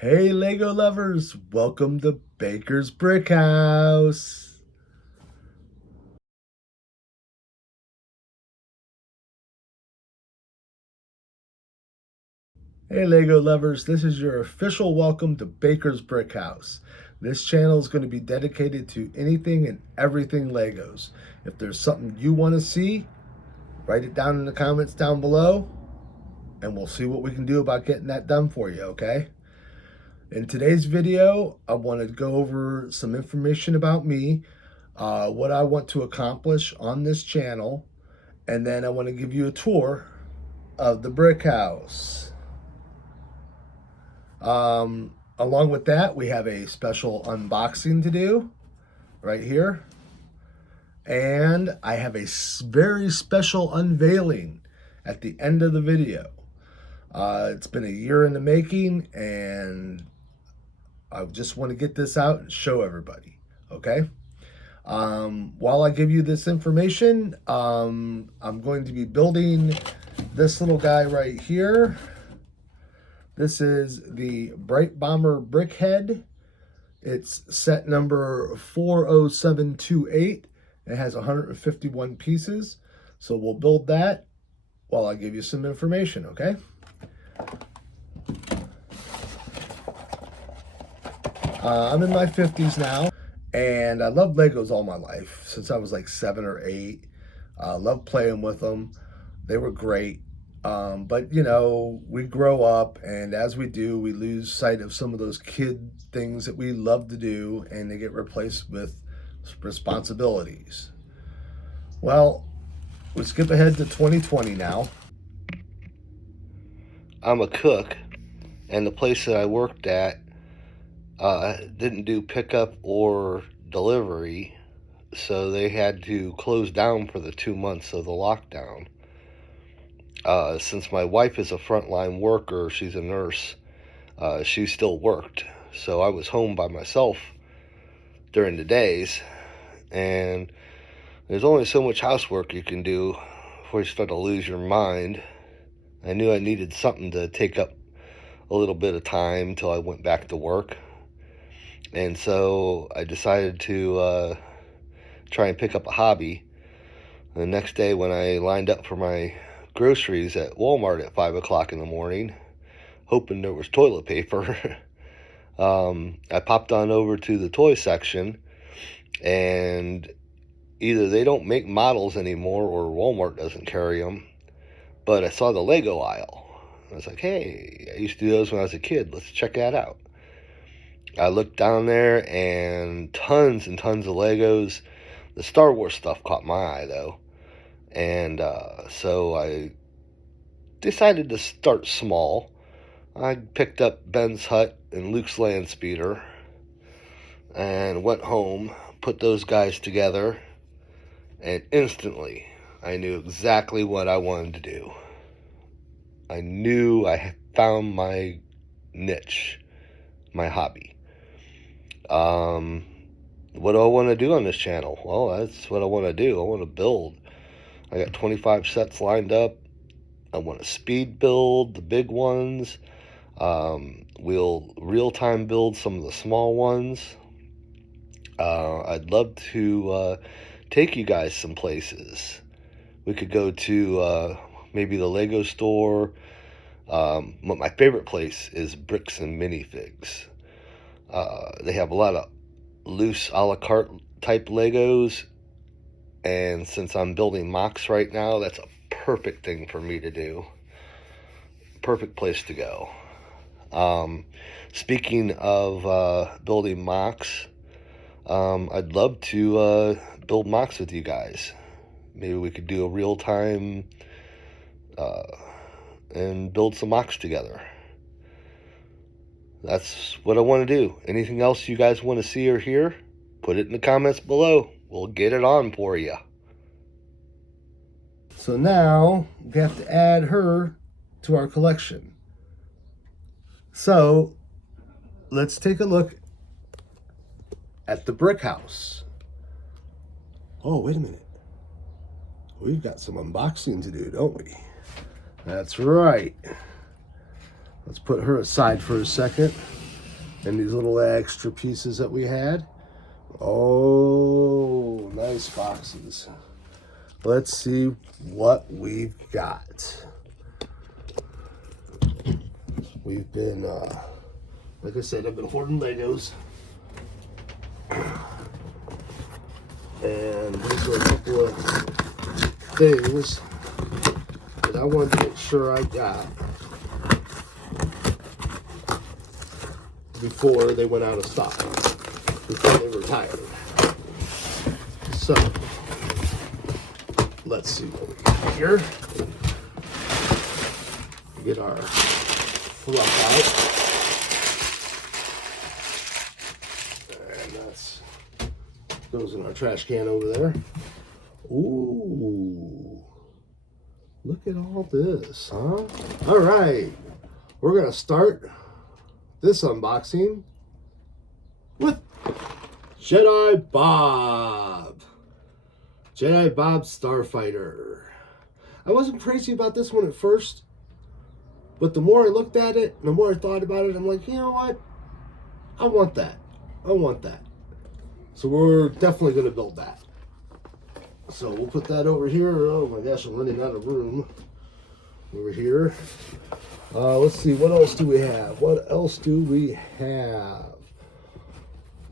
Hey Lego lovers, welcome to Baker's Brick House. Hey Lego lovers, this is your official welcome to Baker's Brick House. This channel is going to be dedicated to anything and everything Legos. If there's something you want to see, write it down in the comments down below and we'll see what we can do about getting that done for you, okay? In today's video, I want to go over some information about me, what I want to accomplish on this channel, and then I want to give you a tour of the brick house. Along with that, we have a special unboxing to do right here. And I have a very special unveiling at the end of the video. It's been a year in the making, and I just want to get this out and show everybody, okay? While I give you this information, I'm going to be building this little guy right here. This is the Bright Bomber Brickhead. It's set number 40728. It has 151 pieces. So we'll build that while I give you some information, okay? I'm in my 50s now, and I love Legos all my life, since I was like 7 or 8. I love playing with them. They were great. But, you know, we grow up, and as we do, we lose sight of some of those kid things that we love to do, and they get replaced with responsibilities. Well, we skip ahead to 2020 now. I'm a cook, and the place that I worked at didn't do pickup or delivery, so they had to close down for the 2 months of the lockdown. Since my wife is a frontline worker, she's a nurse, she still worked. So I was home by myself during the days, and there's only so much housework you can do before you start to lose your mind. I knew I needed something to take up a little bit of time till I went back to work. And so I decided to try and pick up a hobby. The next day when I lined up for my groceries at Walmart at 5 o'clock in the morning, hoping there was toilet paper, I popped on over to the toy section, and either they don't make models anymore or Walmart doesn't carry them, but I saw the Lego aisle. I was like, hey, I used to do those when I was a kid. Let's check that out. I looked down there, and tons of Legos. The Star Wars stuff caught my eye, though. And so I decided to start small. I picked up Ben's hut and Luke's land speeder and went home, put those guys together, and instantly I knew exactly what I wanted to do. I knew I had found my niche, my hobby. What do I want to do on this channel? Well, that's what I want to do. I want to build. I got 25 sets lined up. I want to speed build the big ones. We'll real-time build some of the small ones. I'd love to take you guys some places. We could go to maybe the Lego store. But my favorite place is Bricks and Minifigs. They have a lot of loose a la carte type Legos, and since I'm building mocks right now, that's a perfect thing for me to do. Perfect place to go. Speaking of building mocks, I'd love to build mocks with you guys. Maybe we could do a real-time and build some mocks together. That's what I want to do. Anything else you guys want to see or hear, put it in the comments below. We'll get it on for you. So now we have to add her to our collection. So let's take a look at the brick house. Oh, wait a minute. We've got some unboxing to do, don't we? That's right. Let's put her aside for a second. and these little extra pieces that we had. Oh, nice boxes. Let's see what we've got. We've been, like I said, I've been hoarding Legos. And these are a couple of things that I wanted to make sure I got before they went out of stock, before they retired. So, let's see what we got here. Get our fluff out. And that's goes in our trash can over there. Ooh, look at all this, huh? All right, we're gonna start this unboxing with Jedi Bob. Jedi Bob Starfighter. I wasn't crazy about this one at first, but the more I looked at it, and the more I thought about it, I'm like, you know what? I want that. I want that. So we're definitely going to build that. So we'll put that over here. Oh my gosh, I'm running out of room. Over here. Let's see, what else do we have? What else do we have?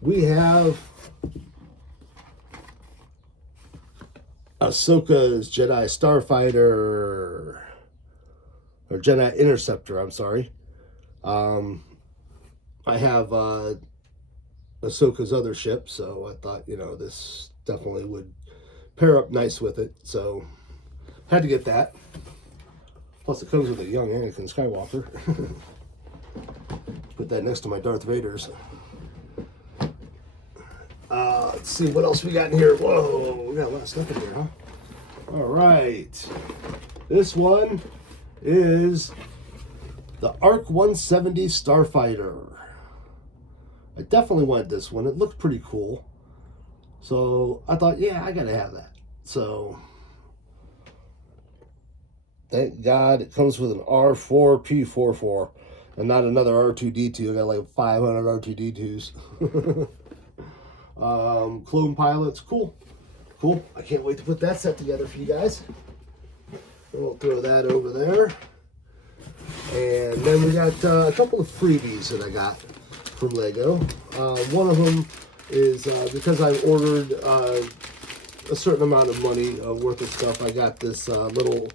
We have Ahsoka's Jedi Starfighter, or Jedi Interceptor, I'm sorry. I have Ahsoka's other ship, so I thought, you know, this definitely would pair up nice with it, so had to get that. Plus it comes with a young Anakin Skywalker. Put that next to my Darth Vaders. Let's see what else we got in here. Whoa, we got a lot of stuff in here, huh? All right. This one is the ARC 170 Starfighter. I definitely wanted this one. It looked pretty cool. So I thought, yeah, I gotta have that. So thank God it comes with an R4P44 and not another R2D2. I got like 500 R2D2s. Clone pilots, cool. Cool. I can't wait to put that set together for you guys. We'll throw that over there. And then we got a couple of freebies that I got from Lego. One of them is because I ordered a certain amount of money worth of stuff. I got this little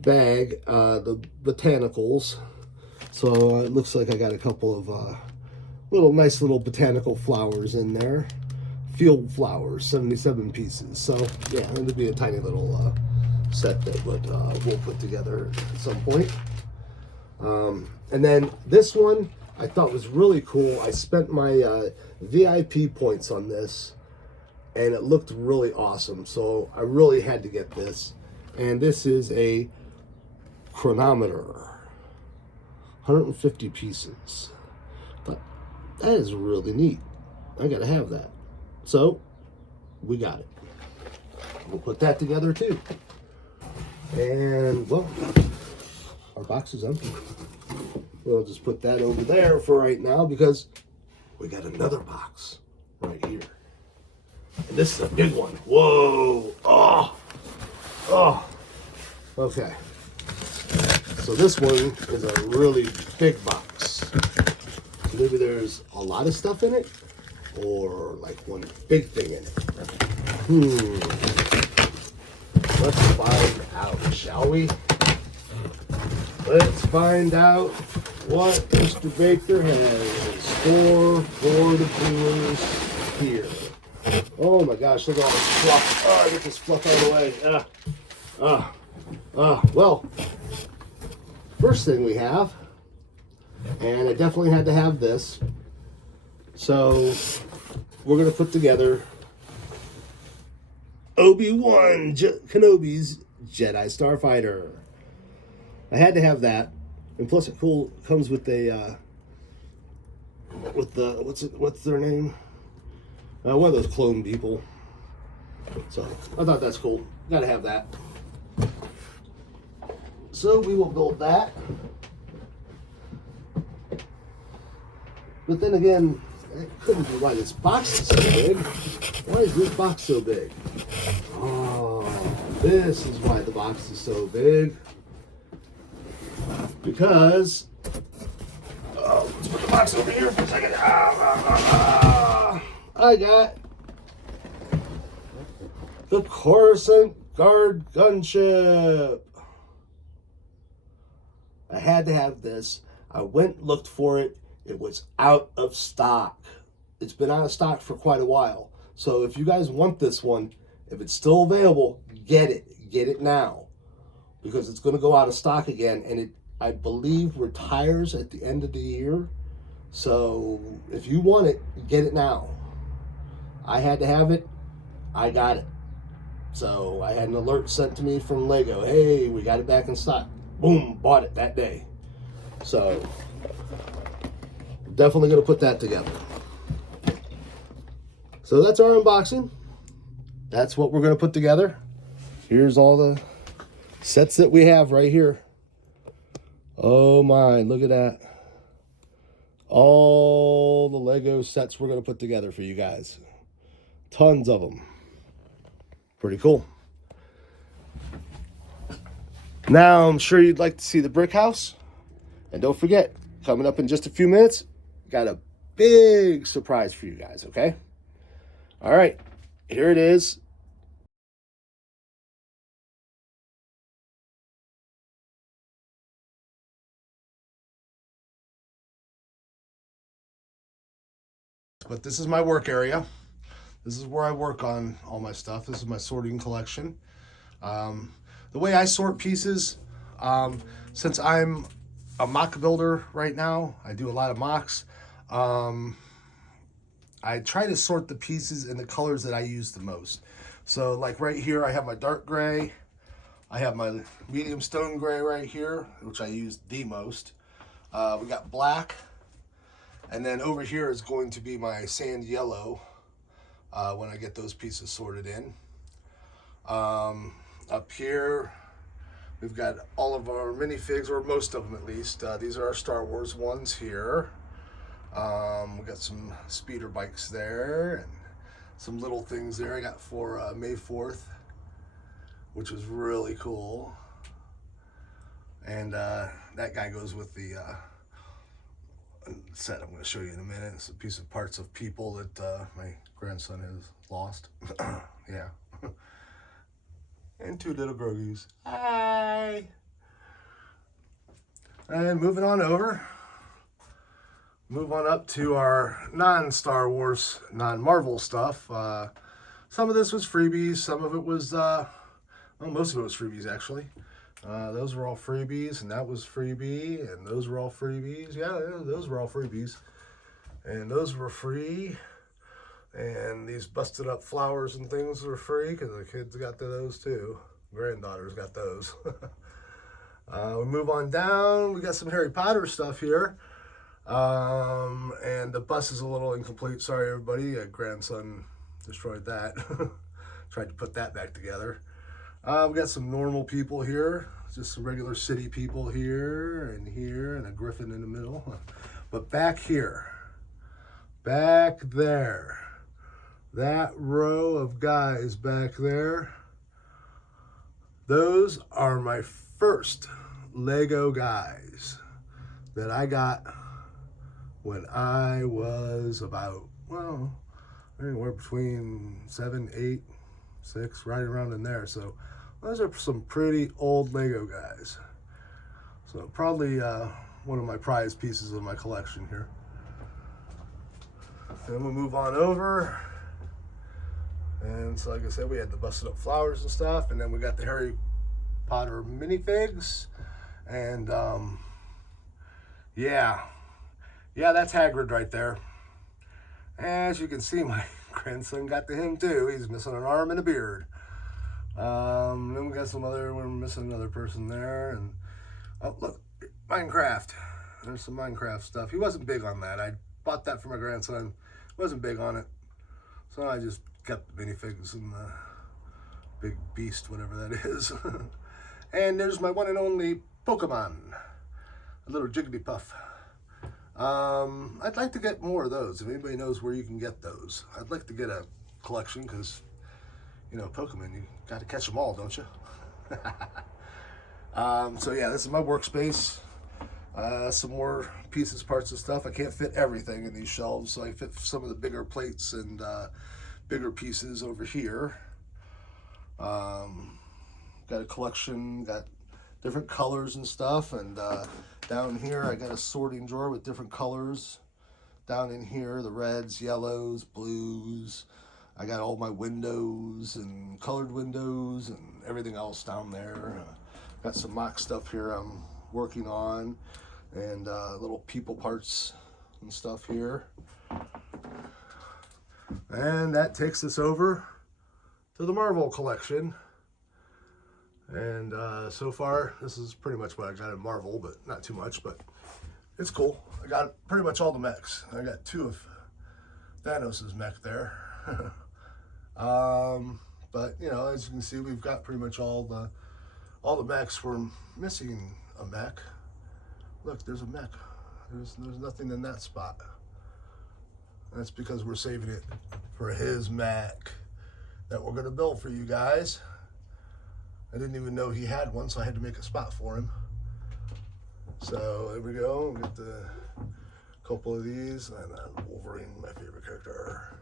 bag, the botanicals. So it looks like I got a couple of nice little botanical flowers in there. Field flowers, 77 pieces. So yeah, it'll be a tiny little set that we'll put together at some point. And then this one I thought was really cool. I spent my VIP points on this, and it looked really awesome. So I really had to get this. And this is a chronometer, 150 pieces. But that is really neat. I gotta have that. So we got it. We'll put that together too. And well, our box is empty. We'll just put that over there for right now because we got another box right here. And this is a big one. Whoa. Oh. Oh. Okay. So this one is a really big box. Maybe there's a lot of stuff in it, or like one big thing in it. Let's find out, shall we? Let's find out what Mr. Baker has in store for the brewers here. Oh my gosh, look at all this fluff. Oh, get this fluff out of the way. Well, first thing we have, and I definitely had to have this, so we're going to put together Obi-Wan Kenobi's Jedi Starfighter. I had to have that, and plus it comes with a what's their name? One of those clone people. So I thought that's cool. Got to have that. So we will build that. But then again, it couldn't be why this box is so big. Why is this box so big? Oh, this is why the box is so big. Because, let's put the box over here for a second. I got the Coruscant Guard gunship. I had to have this. I went, looked for it. It was out of stock. It's been out of stock for quite a while. So if you guys want this one, if it's still available, get it. Get it now. Because it's going to go out of stock again. And it, I believe, retires at the end of the year. So if you want it, get it now. I had to have it. I got it. So I had an alert sent to me from Lego. Hey, we got it back in stock. Boom, bought it that day. So definitely going to put that together. So that's our unboxing. That's what we're going to put together. Here's all the sets that we have right here. Oh my, look at that. All the Lego sets we're going to put together for you guys. Tons of them. Pretty cool. Now, I'm sure you'd like to see the brick house. And don't forget, coming up in just a few minutes, got a big surprise for you guys, okay? All right, here it is. But this is my work area. This is where I work on all my stuff. This is my sorting collection. The way I sort pieces, since I'm a mock builder right now, I do a lot of mocks. I try to sort the pieces in the colors that I use the most. So like right here, I have my dark gray. I have my medium stone gray right here, which I use the most. We got black. And then over here is going to be my sand yellow when I get those pieces sorted in. Up here, we've got all of our minifigs, or most of them at least. These are our Star Wars ones here. We got some speeder bikes there and some little things there I got for May 4th, which was really cool. And that guy goes with the set I'm going to show you in a minute. It's a piece of parts of people that my grandson has lost. Yeah. And two little groggies. Hi! And moving on over. Move on up to our non-Star Wars, non-Marvel stuff. Some of this was freebies. Some of it was, well, most of it was freebies actually. Those were all freebies, and that was freebie, and those were all freebies. Yeah, those were all freebies. And those were free. And these busted up flowers and things were free because the kids got those too. Granddaughters got those. We move on down. We got some Harry Potter stuff here. And the bus is a little incomplete. Sorry, everybody. Grandson destroyed that. Tried to put that back together. We got some normal people here. Just some regular city people here, and a griffin in the middle. But back here, back there, that row of guys back there, those are my first Lego guys that I got when I was about, well, anywhere between 7, 8, 6, right around in there. So those are some pretty old Lego guys. So probably one of my prized pieces of my collection here. Then we'll move on over. And so like I said, we had the busted up flowers and stuff. And then we got the Harry Potter minifigs. And yeah, that's Hagrid right there. As you can see, my grandson got to him too. He's missing an arm and a beard. Then we got we're missing another person there. And oh, look, Minecraft. There's some Minecraft stuff. He wasn't big on that. I bought that for my grandson. Wasn't big on it. So I just kept the minifigs and the big beast, whatever that is. And there's my one and only Pokemon. A little Jigglypuff. I'd like to get more of those. If anybody knows where you can get those, I'd like to get a collection because, you know, Pokemon, you got to catch them all, don't you? So yeah, this is my workspace. Some more pieces, parts, and stuff. I can't fit everything in these shelves, so I fit some of the bigger plates and bigger pieces over here. Got a collection, got different colors and stuff, and down here I got a sorting drawer with different colors. Down in here, the reds, yellows, blues. I got all my windows and colored windows and everything else down there. Got some mock stuff here I'm working on, and little people parts and stuff here. And that takes us over to the Marvel collection. And so far, this is pretty much what I got in Marvel, but not too much, but it's cool. I got pretty much all the mechs. I got 2 of Thanos' mech there. But you know, as you can see, we've got pretty much all the mechs. We're missing a mech. Look, there's a mech. There's nothing in that spot. That's because we're saving it for his mech that we're gonna build for you guys. I didn't even know he had one, so I had to make a spot for him. So there we go. Get the couple of these, and Wolverine, my favorite character.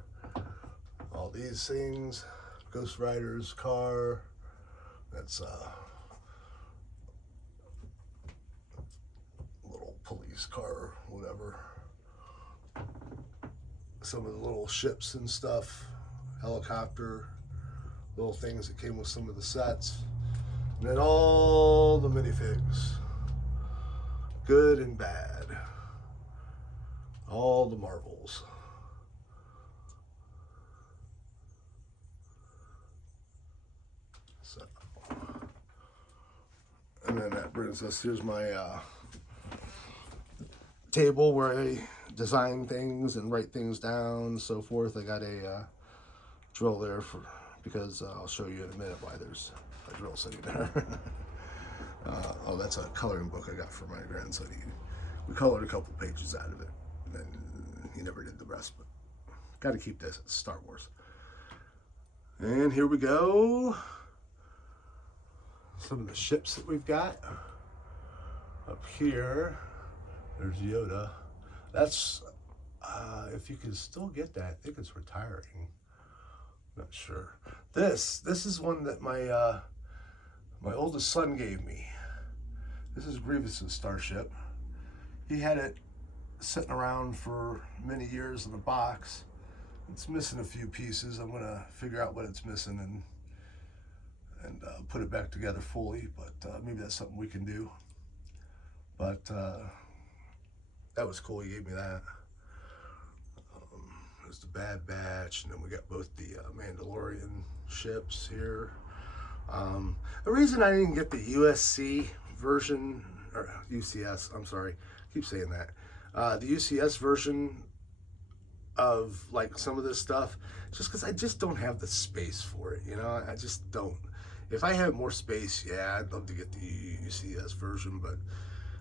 All these things, Ghost Rider's car. That's a little police car, whatever. Some of the little ships and stuff, helicopter, little things that came with some of the sets. And then all the minifigs, good and bad, all the Marvels. So, and then that brings us, here's my table where I design things and write things down and so forth. I got a drill there because I'll show you in a minute why there's a drill sitting there. Oh, that's a coloring book I got for my grandson. We colored a couple pages out of it, and then he never did the rest, but got to keep this. It's Star Wars. And here we go. Some of the ships that we've got. Up here, there's Yoda. That's, if you can still get that, I think it's retiring. Not sure. This is one that my oldest son gave me. This is Grievous's starship. He had it sitting around for many years in a box. It's missing a few pieces. I'm gonna figure out what it's missing and put it back together fully, but maybe that's something we can do. But that was cool. He gave me that. There's the Bad Batch, and then we got both the Mandalorian ships here. The reason I didn't get the USC version, or UCS, I'm sorry, I keep saying that. The UCS version of like some of this stuff, just because I just don't have the space for it, you know, I just don't. If I had more space, yeah, I'd love to get the UCS version, but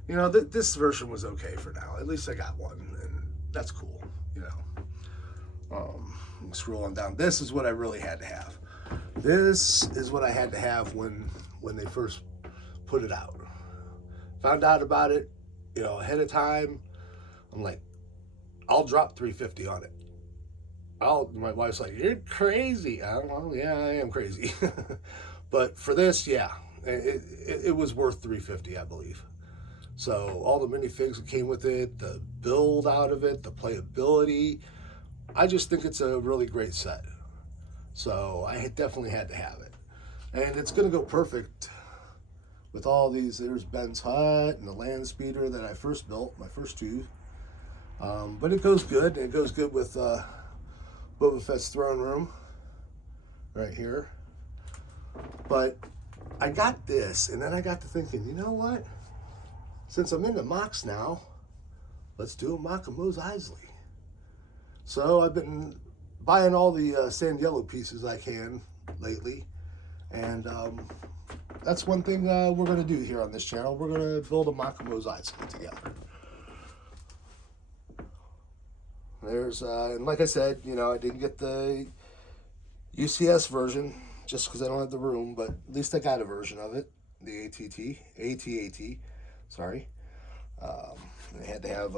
you know, this version was okay for now. At least I got one, and that's cool, you know. Scroll on down. This is what I really had to have. This is what I had to have when they first put it out. Found out about it, you know, ahead of time. I'm like, I'll drop $350 on it. My wife's like, you're crazy. Well, yeah, I am crazy. But for this, yeah, it was worth $350, I believe. So all the minifigs that came with it, the build out of it, the playability, I just think it's a really great set. So I definitely had to have it. And it's going to go perfect with all these. There's Ben's hut and the land speeder that I first built, my first 2. But it goes good. It goes good with Boba Fett's throne room right here. But I got this, and then I got to thinking, you know what? Since I'm into mocks now, let's do a mock of Mos Eisley. So I've been buying all the sand yellow pieces I can lately, and that's one thing we're going to do here on this channel. We're going to build a mock of Mos Eisley together. There's and like I said, you know, I didn't get the UCS version just because I don't have the room, but at least I got a version of it, the AT-AT, sorry. They had to have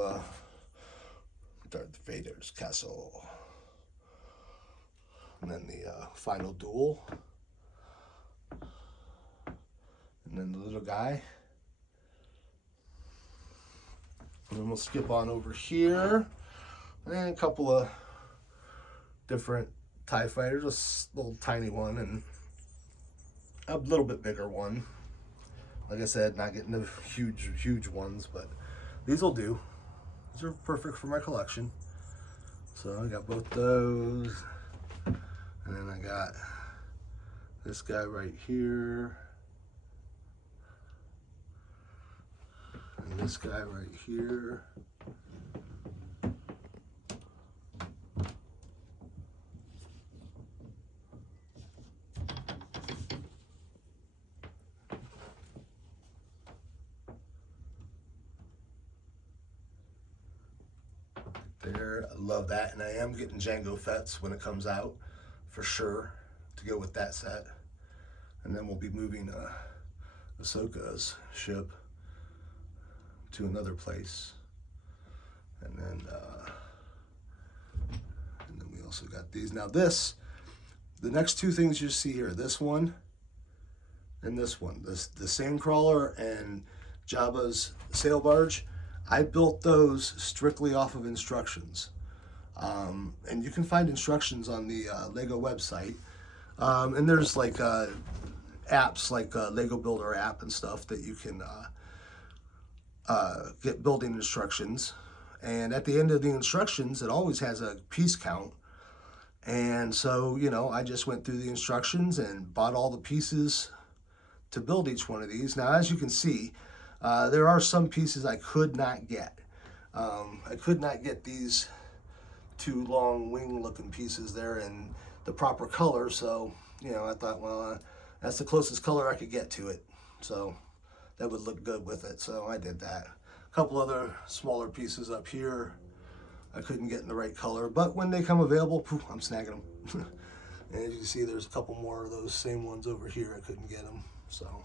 Darth Vader's castle, and then the final duel, and then the little guy. And then we'll skip on over here, and a couple of different TIE fighters, a little tiny one and a little bit bigger one. Like I said, not getting the huge ones, but these will do. These are perfect for my collection. So I got both those, and then I got this guy right here, and this guy right here. There, I love that, and I am getting Jango Fett's when it comes out, for sure, to go with that set. And then we'll be moving Ahsoka's ship to another place, and then we also got these. Now the next two things you see here, this one and this one, the Sandcrawler and Jabba's sail barge. I built those strictly off of instructions. And you can find instructions on the Lego website. And there's like apps like Lego Builder app and stuff that you can get building instructions. And at the end of the instructions, it always has a piece count. And so, you know, I just went through the instructions and bought all the pieces to build each one of these. Now, as you can see, there are some pieces I could not get. I could not get these two long wing looking pieces there in the proper color. So, you know, I thought, well, that's the closest color I could get to it. So that would look good with it. So I did that. A couple other smaller pieces up here I couldn't get in the right color, but when they come available, poof, I'm snagging them. And as you can see, there's a couple more of those same ones over here. I couldn't get them. So,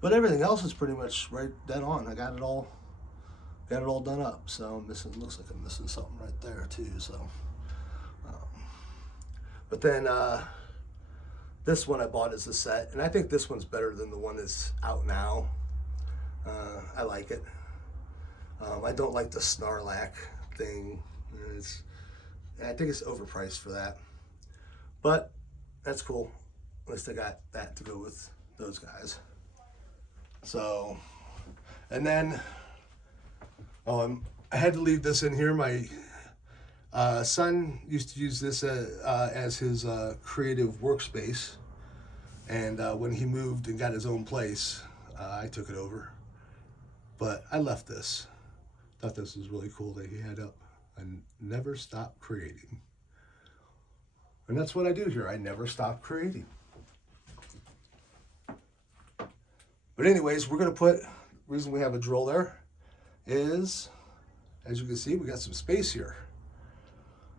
but everything else is pretty much right dead on. I got it all done up. So I'm missing, looks like I'm missing something right there too. So, but then this one I bought as a set, and I think this one's better than the one that's out now. I like it. I don't like the Snarlack thing. I think it's overpriced for that, but that's cool. At least I got that to go with those guys. So, and then, I had to leave this in here. My son used to use this as his creative workspace, and when he moved and got his own place, I took it over. But I left this. Thought this was really cool that he had up. I never stop creating. And that's what I do here. I never stop creating. But anyways, we're going to put, the reason we have a drill there is, as you can see, we got some space here.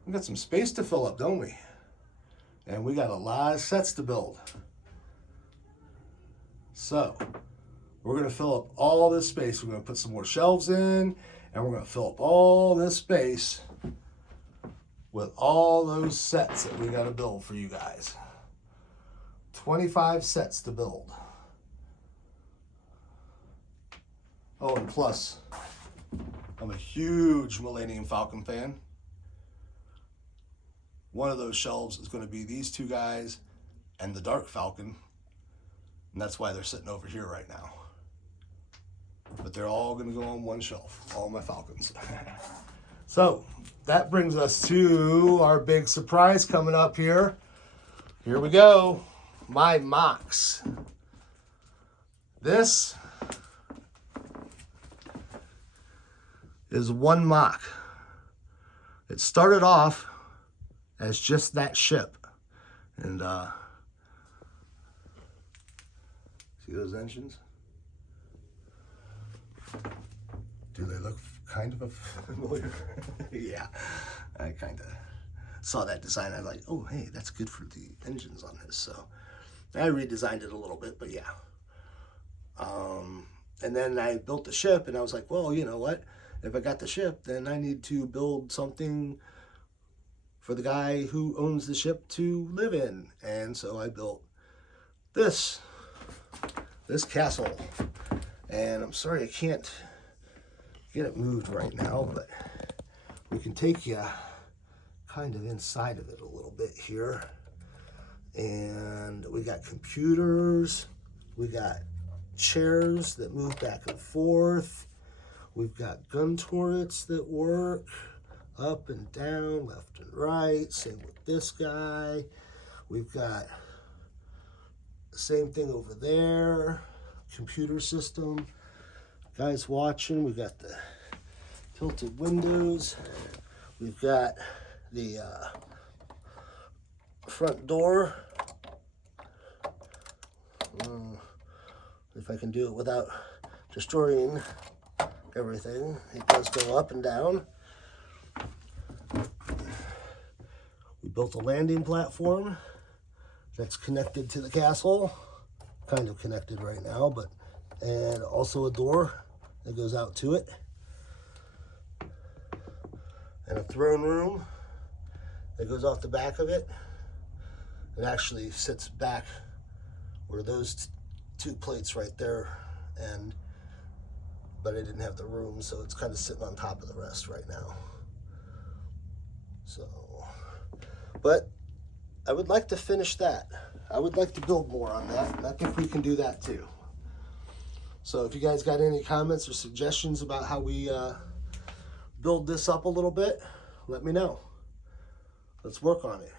We got some space to fill up, don't we? And we got a lot of sets to build. So, we're going to fill up all this space. We're going to put some more shelves in, and we're going to fill up all this space with all those sets that we got to build for you guys. 25 sets to build. Oh, and plus, I'm a huge Millennium Falcon fan. One of those shelves is going to be these two guys and the Dark Falcon, and that's why they're sitting over here right now. But they're all going to go on one shelf, all my Falcons. So that brings us to our big surprise coming up here. Here we go, my mocks. This is one mock. It started off as just that ship, and see those engines? Do they look kind of a familiar. Yeah, I kind of saw that design. I was like, oh, hey, that's good for the engines on this. So I redesigned it a little bit, but yeah. And then I built the ship, and I was like, well, you know what? If I got the ship, then I need to build something for the guy who owns the ship to live in. And so I built this castle. And I'm sorry I can't get it moved right now, but we can take you kind of inside of it a little bit here. And we got computers, we got chairs that move back and forth, we've got gun turrets that work up and down, left and right. Same with this guy. We've got the same thing over there, computer system. Guys watching, we've got the tilted windows. We've got the front door. If I can do it without destroying everything. It does go up and down. We built a landing platform that's connected to the castle. Kind of connected right now, but and also a door that goes out to it. And a throne room that goes off the back of it. It actually sits back where those two plates right there, and but I didn't have the room, so it's kind of sitting on top of the rest right now. So, but I would like to finish that. I would like to build more on that, and I think we can do that too. So if you guys got any comments or suggestions about how we build this up a little bit, let me know. Let's work on it.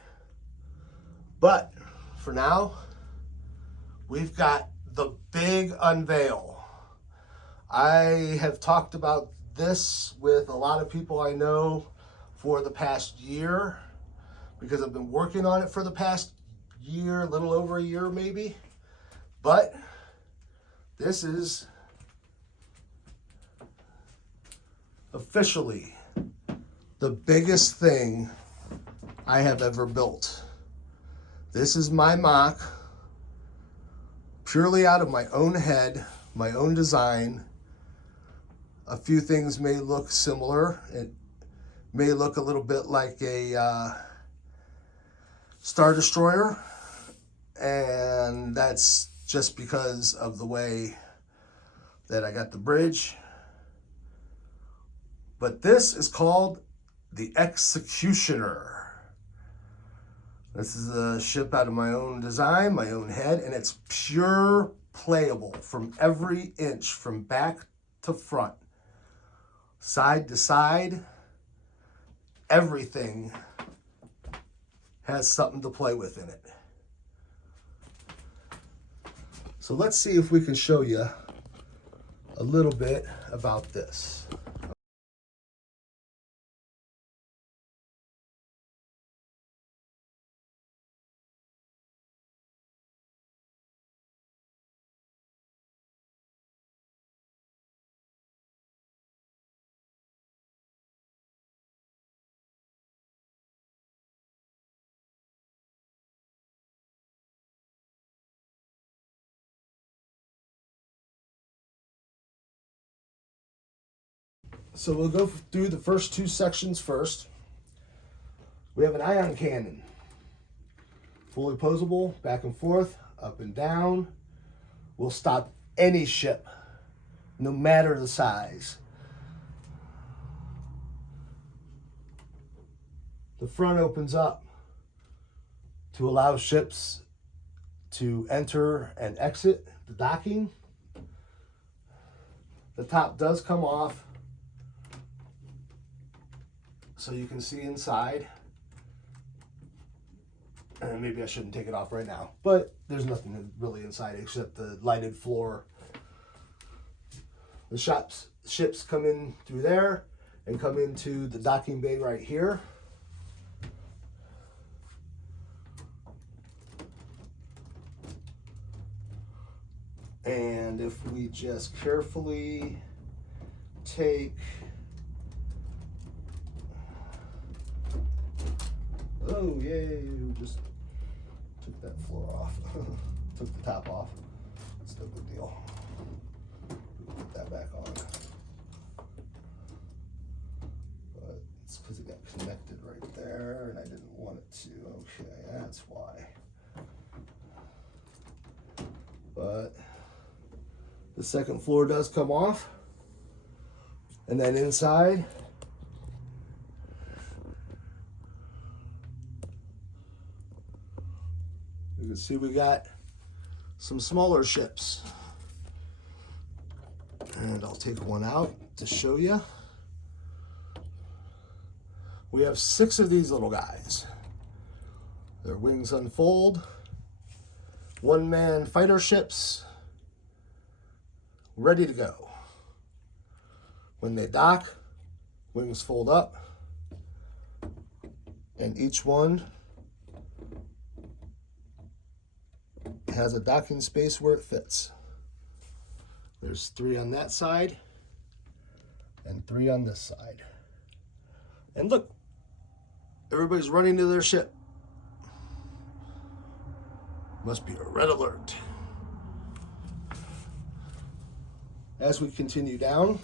But for now, we've got the big unveil. I have talked about this with a lot of people I know for the past year, because I've been working on it for the past year, a little over a year maybe. But this is officially the biggest thing I have ever built. This is my mock, purely out of my own head, my own design. A few things may look similar. It may look a little bit like a Star Destroyer, and that's just because of the way that I got the bridge. But this is called the Executioner. This is a ship out of my own design, my own head, and it's pure playable from every inch, from back to front, side to side. Everything has something to play with in it. So let's see if we can show you a little bit about this. So we'll go through the first two sections first. We have an ion cannon. Fully posable, back and forth, up and down. Will stop any ship, no matter the size. The front opens up to allow ships to enter and exit the docking. The top does come off, so you can see inside. And maybe I shouldn't take it off right now, but there's nothing really inside except the lighted floor. The ships come in through there and come into the docking bay right here. And if we just carefully take Oh, yay, we just took that floor off. Took the top off. It's no big deal. Put that back on. But it's because it got connected right there and I didn't want it to. Okay, that's why. But the second floor does come off. And then inside, you can see we got some smaller ships. And I'll take one out to show you. We have 6 of these little guys. Their wings unfold. One-man fighter ships, ready to go. When they dock, wings fold up, and each one has a docking space where it fits. There's 3 on that side and 3 on this side. And look, everybody's running to their ship. Must be a red alert. As we continue down,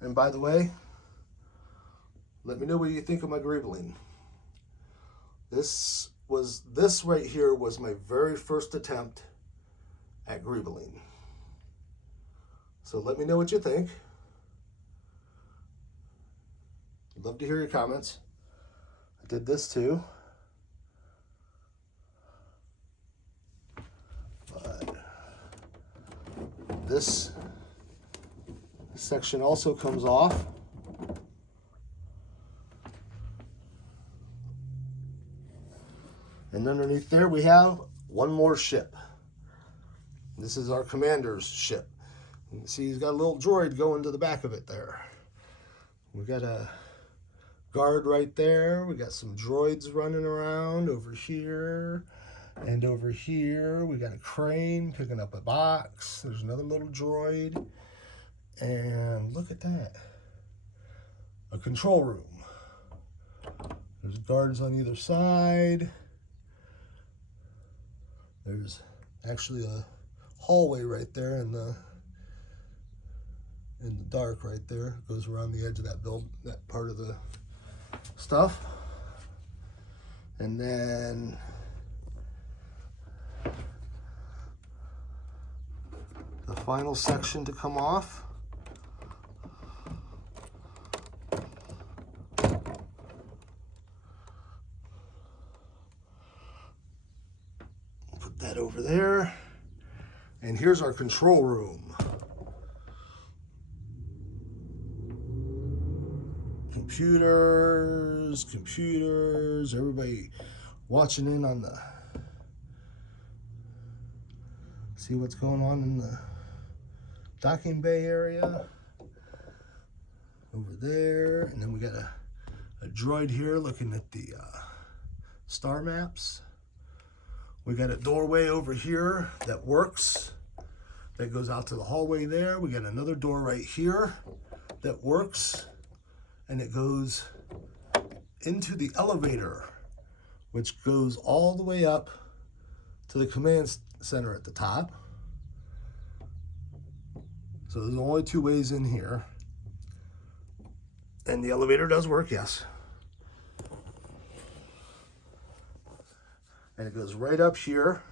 and by the way, let me know what you think of my greebling. This right here was my very first attempt at greebling. So let me know what you think. I'd love to hear your comments. I did this too. But this section also comes off. And underneath there we have one more ship. This is our commander's ship. You can see he's got a little droid going to the back of it there. We got a guard right there. We got some droids running around over here. And over here we got a crane picking up a box. There's another little droid. And look at that. A control room. There's guards on either side. There's actually a hallway right there in the dark right there. It goes around the edge of that part of the stuff. And then the final section to come off. Put that over there. And here's our control room. Computers, everybody watching in on see what's going on in the docking bay area. Over there, and then we got a droid here looking at the star maps. We got a doorway over here that works, that goes out to the hallway there. We got another door right here that works, and it goes into the elevator, which goes all the way up to the command center at the top. So there's only 2 ways in here. And the elevator does work, yes. And it goes right up here,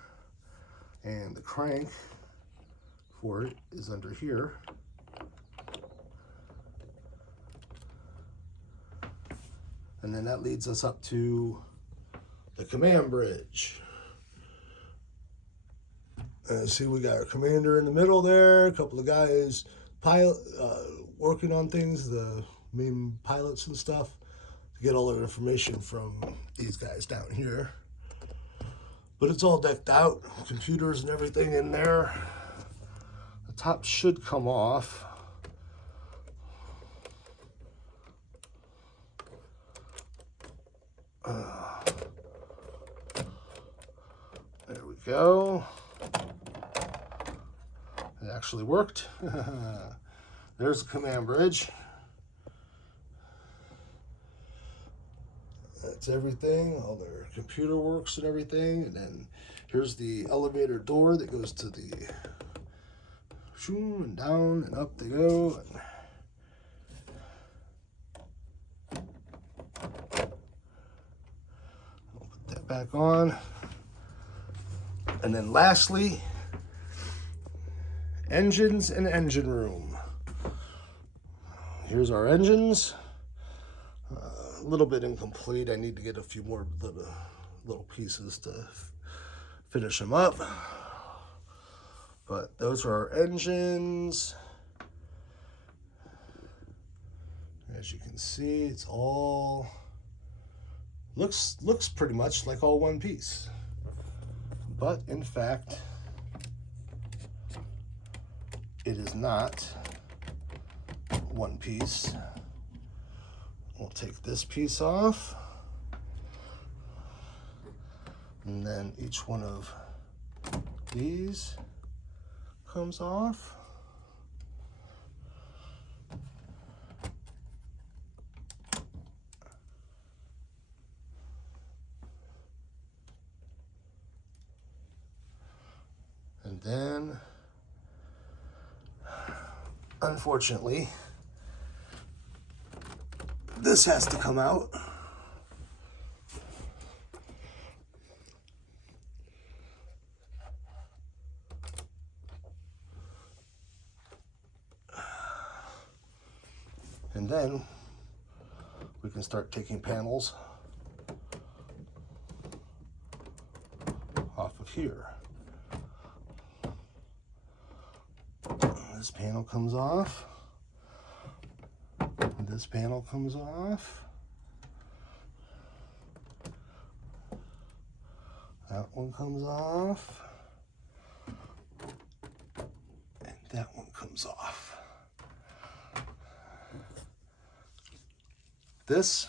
and the crank for it is under here. And then that leads us up to the command bridge. And see, we got our commander in the middle there, a couple of guys working on things, the main pilots and stuff, to get all the information from these guys down here. But it's all decked out, computers and everything in there. The top should come off. There we go. It actually worked. There's the command bridge. That's everything. All their computer works and everything. And then here's the elevator door that goes to the shoom and down and up they go. I'll put that back on. And then lastly, engines and engine room. Here's our engines. A little bit incomplete. I need to get a few more little pieces to finish them up. But those are our engines. As you can see, it's all looks pretty much like all one piece. But in fact, it is not one piece. We'll take this piece off, and then each one of these comes off. And then, unfortunately, this has to come out. And then we can start taking panels off of here. This panel comes off. This panel comes off. That one comes off. And that one comes off. This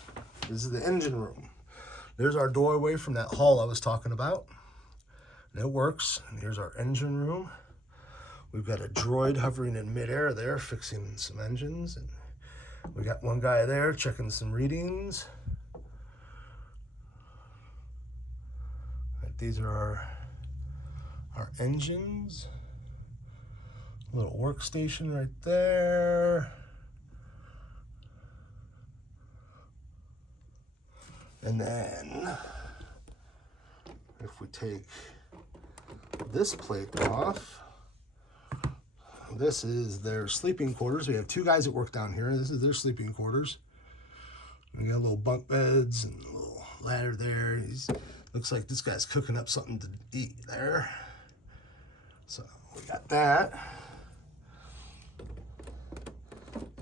is the engine room. There's our doorway from that hall I was talking about. And it works. And here's our engine room. We've got a droid hovering in midair there, fixing some engines. And we got one guy there checking some readings. Right, these are our engines. A little workstation right there. And then if we take this plate off, this is their sleeping quarters. We have two guys that work down here. This is their sleeping quarters. We got little bunk beds and a little ladder there. Looks like this guy's cooking up something to eat there. So we got that.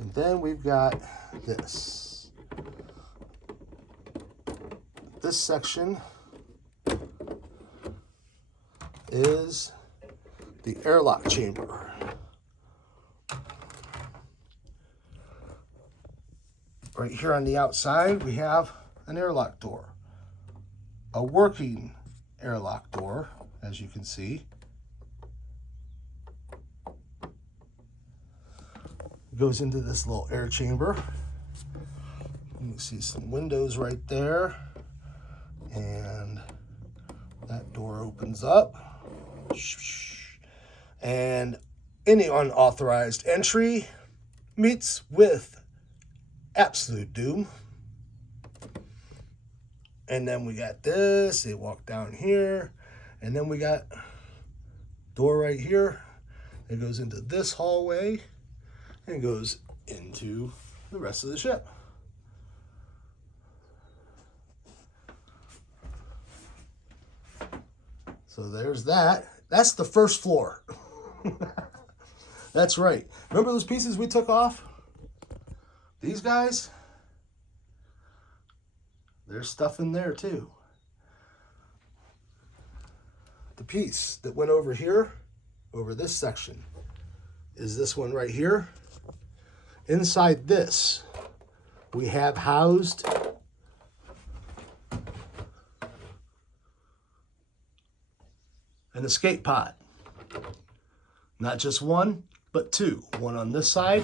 And then we've got this. This section is the airlock chamber. Right here on the outside, we have an airlock door, a working airlock door, as you can see. It goes into this little air chamber. You can see some windows right there, and that door opens up. And any unauthorized entry meets with absolute doom. And then we got this, they walk down here, and then we got door right here. It goes into this hallway and goes into the rest of the ship. So there's that. That's the first floor. That's right. Remember those pieces we took off? These guys, there's stuff in there too. The piece that went over here, over this section, is this one right here. Inside this, we have housed an escape pod. Not just one, but two. One on this side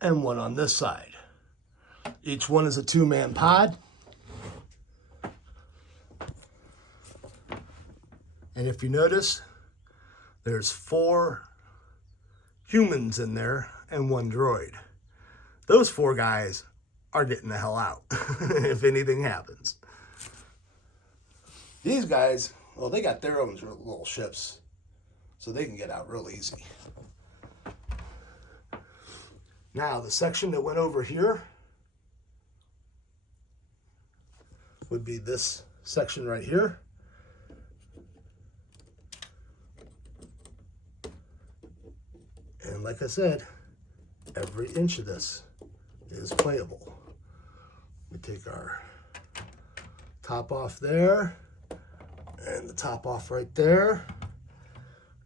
and one on this side. Each one is a 2-man pod. And if you notice, there's 4 humans in there and 1 droid. Those 4 guys are getting the hell out if anything happens. These guys, well, they got their own little ships, so they can get out real easy. Now, the section that went over here would be this section right here. And like I said, every inch of this is playable. We take our top off there and the top off right there.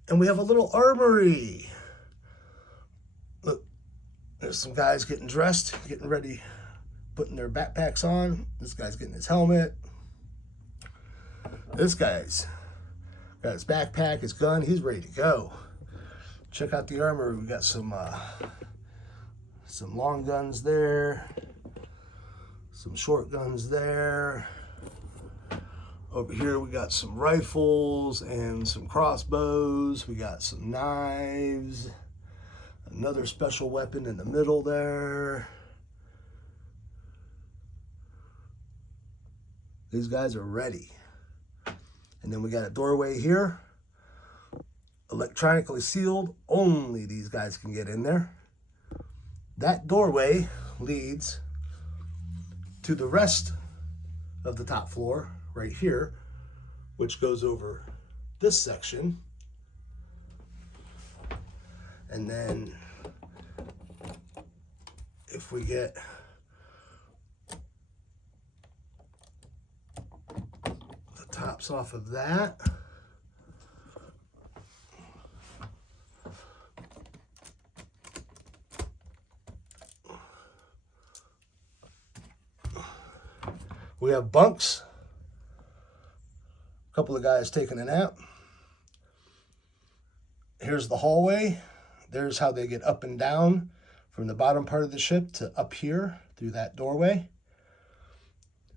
And we have a little armory. Look, there's some guys getting dressed, getting ready, putting their backpacks on. This guy's getting his helmet. This guy's got his backpack, his gun, he's ready to go. Check out the armor. We got some long guns there, some short guns there. Over here we got some rifles and some crossbows. We got some knives, another special weapon in the middle there. These guys are ready. And then we got a doorway here, electronically sealed. Only these guys can get in there. That doorway leads to the rest of the top floor right here, which goes over this section. And then if we get the tops off of that, we have bunks. A couple of guys taking a nap. Here's the hallway. There's how they get up and down from the bottom part of the ship to up here through that doorway.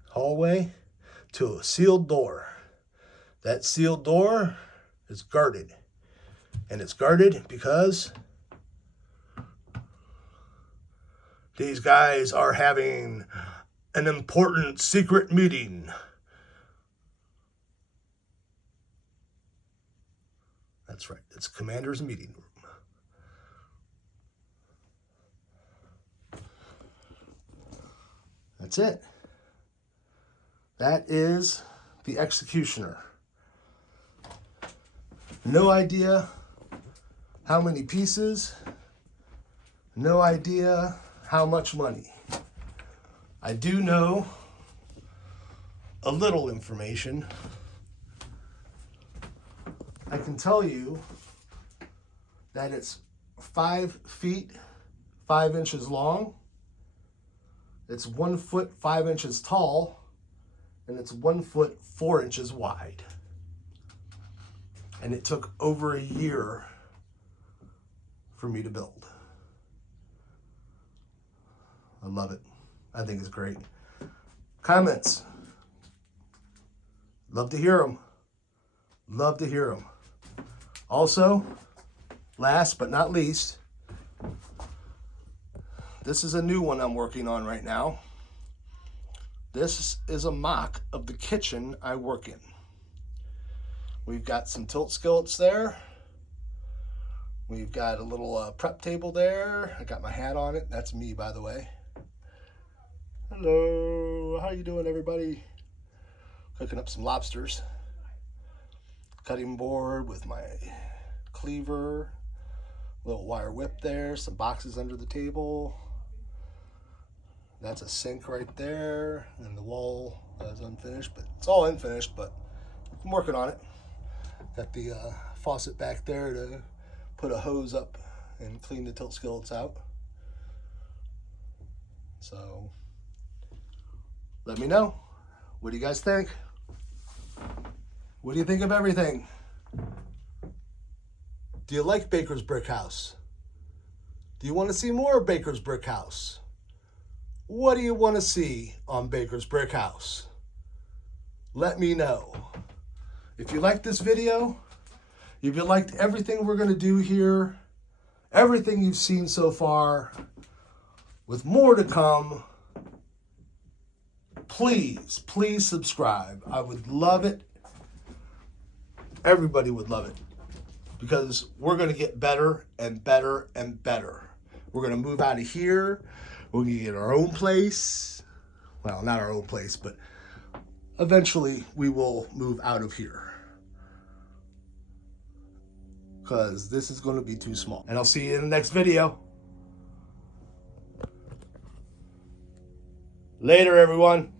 Hallway to a sealed door. That sealed door is guarded. And it's guarded because these guys are having an important secret meeting. That's right, it's Commander's meeting room. That's it. That is the Executioner. No idea how many pieces, no idea how much money. I do know a little information. I can tell you that it's 5 feet, 5 inches long. It's 1 foot, 5 inches tall, and it's 1 foot, 4 inches wide. And it took over a year for me to build. I love it. I think it's great. Comments. Love to hear them. Love to hear them. Also, last but not least, this is a new one I'm working on right now. This is a mock of the kitchen I work in. We've got some tilt skillets there. We've got a little prep table there. I got my hat on it. That's me, by the way. Hello, how you doing, everybody? Cooking up some lobsters. Cutting board with my cleaver. Little wire whip there. Some boxes under the table. That's a sink right there. And the wall is unfinished, but it's all unfinished, but I'm working on it. Got the faucet back there to put a hose up and clean the tilt skillets out. So let me know. What do you guys think? What do you think of everything? Do you like Baker's Brick House? Do you want to see more of Baker's Brick House? what do you want to see on Baker's Brick House? Let me know. If you liked this video, if you liked everything we're going to do here, everything you've seen so far, with more to come, please subscribe. I would love it. Everybody would love it, because we're going to get better and better and better. We're going to move out of here. We're going to get our own place. Well, not our own place, but eventually we will move out of here, because this is going to be too small. And I'll see you in the next video. Later, everyone.